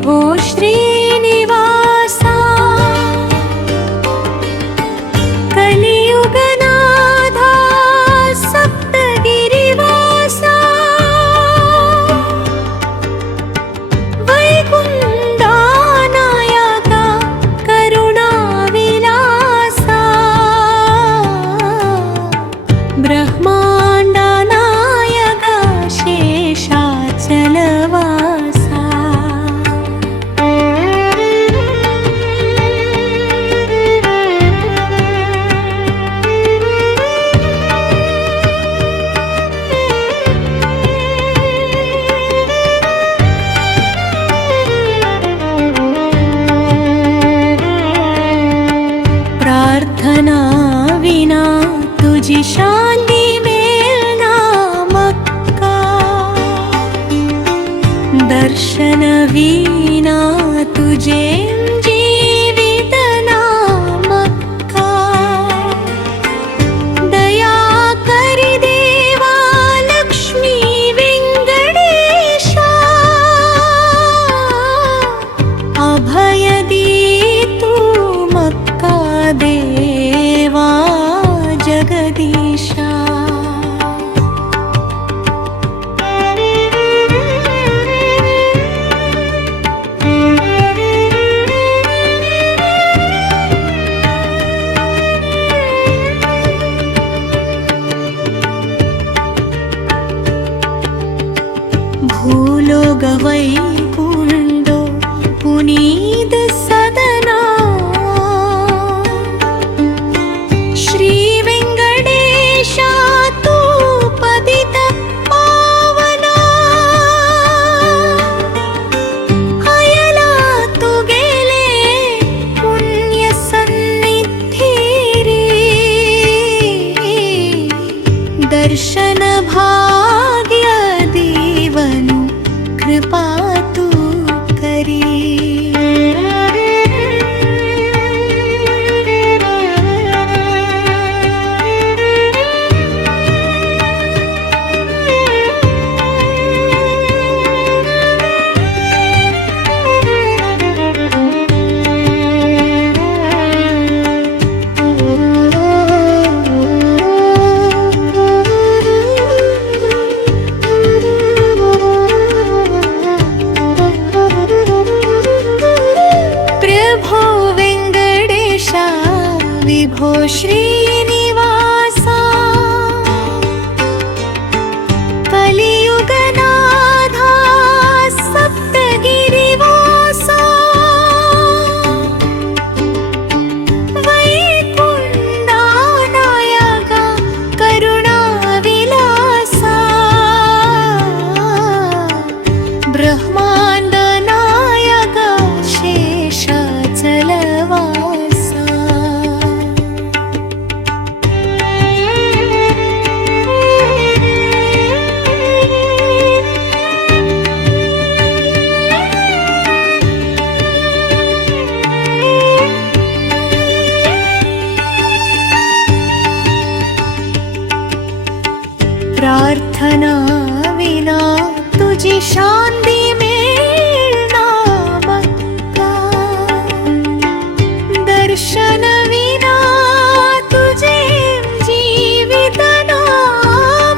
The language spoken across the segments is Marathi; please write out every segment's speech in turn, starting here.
विभो श्रीनिवासा कलियुगनाथा सप्तगिरिवासा वैकुण्ठनायका करुणाविलासा ब्रह्माण्डनायका शेषाचलवासा प्रार्थना विना तुझी शांती मिळना मक्का दर्शन विना तुझे जीवित ना मक्का दया करी देवा लक्ष्मी वेंकटेशा अभय दी तू मक्का देवा जगदीशा भूलोक वैकुण्ठो पुनीत सदना श्री वेंकटेशा तू पतित पावना अयला तू गेले पुण्य सन्निधी रे दर्शन भाग्य देवनु कृपा तू करी प्रभो वेंकटेशा विभो श्रीनिवासा कलियुगनाथा सप्तगिरिवासा वैकुण्ठनायका करुणाविलासा ब्रह्माण्डनायका शेषाचलवासा प्रार्थना विना तुझी शांती मिळना मक्का दर्शन विना तुझे जीवित ना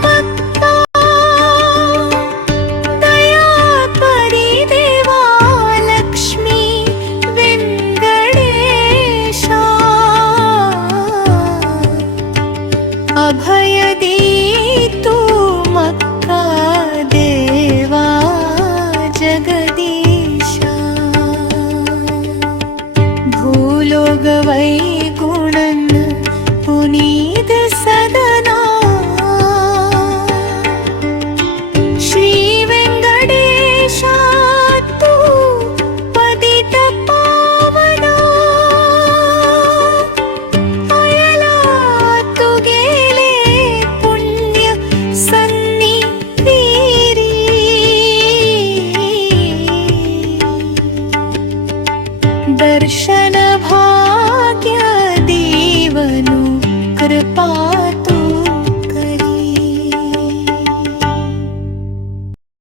मक्का दया करी देवा लक्ष्मी वेंकटेशा अभय दे तू मक्का देवा जगदीशा भूलोक वैकुण्ठ पुनीत सदना श्री वेंकटेशा तू पतित पावना अयला तू गेले पुण्य सन्निधी रे दर्शन भाग्य